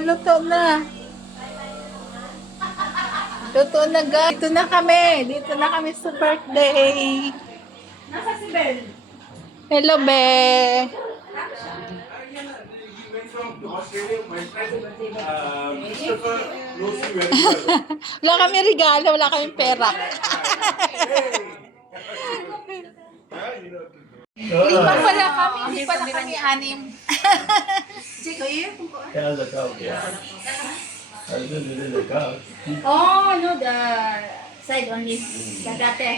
luto na. Luto na guys. Dito na kami. Dito na kami sa birthday. Nasa si Ben? Hello, Be. Wala kami regalo, wala kami pera. Lima pala kami, hindi pala kami anim. Yeah, look out, yeah. I didn't look out. Oh, no, the side only. Dati.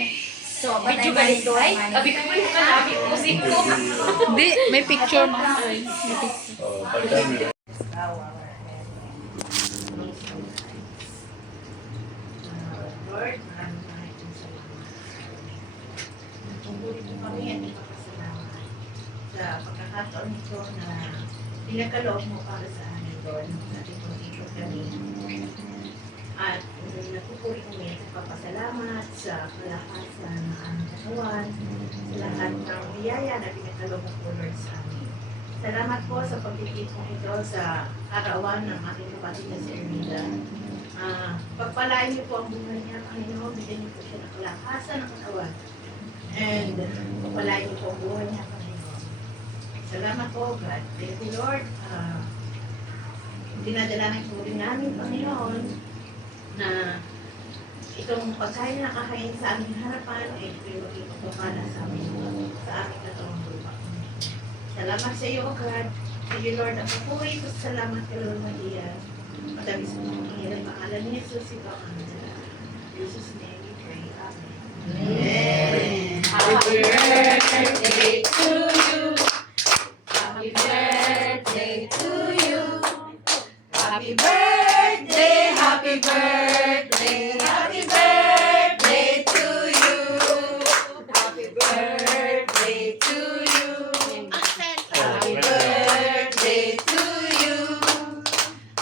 So, but I balik doon. Sabi ko yung kanabi ko. Hindi, may picture mo. May picture. Oh, but then Lord, maraming salamat. Tungkulin mo kami at ipapasalamat sa pagkakataon nito na pinagkaloob mo para sa amin, Lord, na itong kami. At napupuri kami sa papasalamat sa kalakasan ng aming katawan, sa lahat ng biyaya na pinagkaloob mo po, Lord, sa amin. Salamat po sa pagtitip mo ito sa karawan ng ating kapatid na si Ermida. Pagpalain niyo po ang buhay niya, Panginoon, bigyan niyo po siya ng kalakasan ng katawan. And pagpalain niyo po ang buhay niya, Panginoon. Salamat po, God. Thank you, Lord. Dinadala ng puri namin, Panginoon, na itong pagkain na kakain sa aming harapan ay ipagpapala sa amin, sa aming katawang lupa. Salamat sa iyo, God. Thank you, Lord. Ang papuri ko, salamat kay Lord Maria. Matamis mo ang pangilang pangalan ni Jesus, ikaw ang nila. In Jesus' name we pray. Amen. Amen. Happy birthday to you. Happy birthday to you. Happy birthday, happy birthday, happy birthday to you. Happy birthday to you. Happy birthday to you.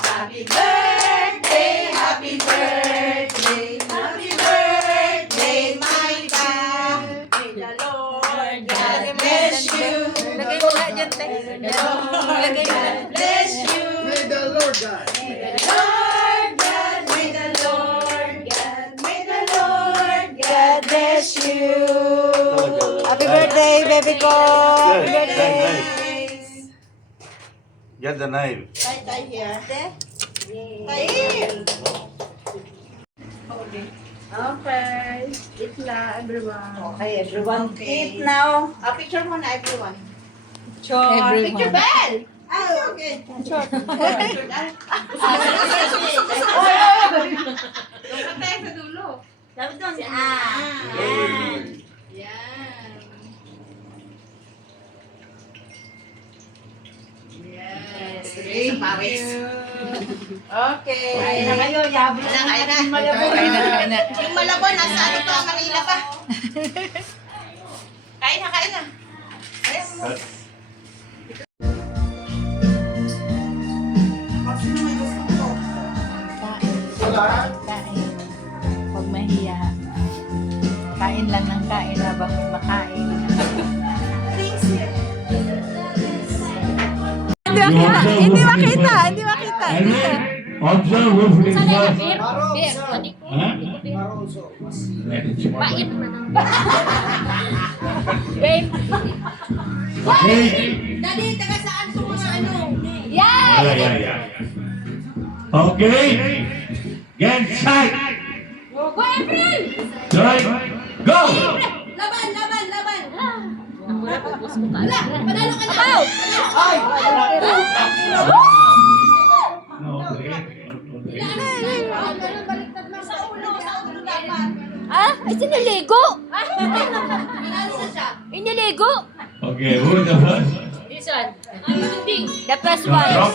Happy birthday, happy birthday, happy birthday, my God. May the Lord God bless you. Lagay mo nga dyan, te. May the Lord God bless you. May the Lord God. May the Lord God, may the Lord God, may the Lord God bless you. Happy birthday, baby ko. Happy Good, birthday. nice. Get the knife. Tay here. Okay. Eat na, everyone. Okay, everyone eat now. Picture mo na, everyone. Everyone. Bell! Ah, okay. Picture. Doon tayo sa dulo. Sabi doon, yan. Yan. Yes. Thank you. Okay. Kain na kayo. Yabi na kain na. Kain na, kain na. Yung malabo, nasa ano to, Manila pa. Kain na, kain na. Ayun mo. Kain. Huwag mahiya. Kain lang ng kain habang may makain. Hindi makita. Hindi makita. Observe with Okay. Daddy, taga saan po mga ano? Yeah. Okay. Get set. Go, April! Right. Go. Laban! Wala, panalo ka na! No, okay. Sa ulo dapat. Ah? Ay, siniligo! Panalo na siya. Iniligo! Okay, who is the first? The first one. Drop.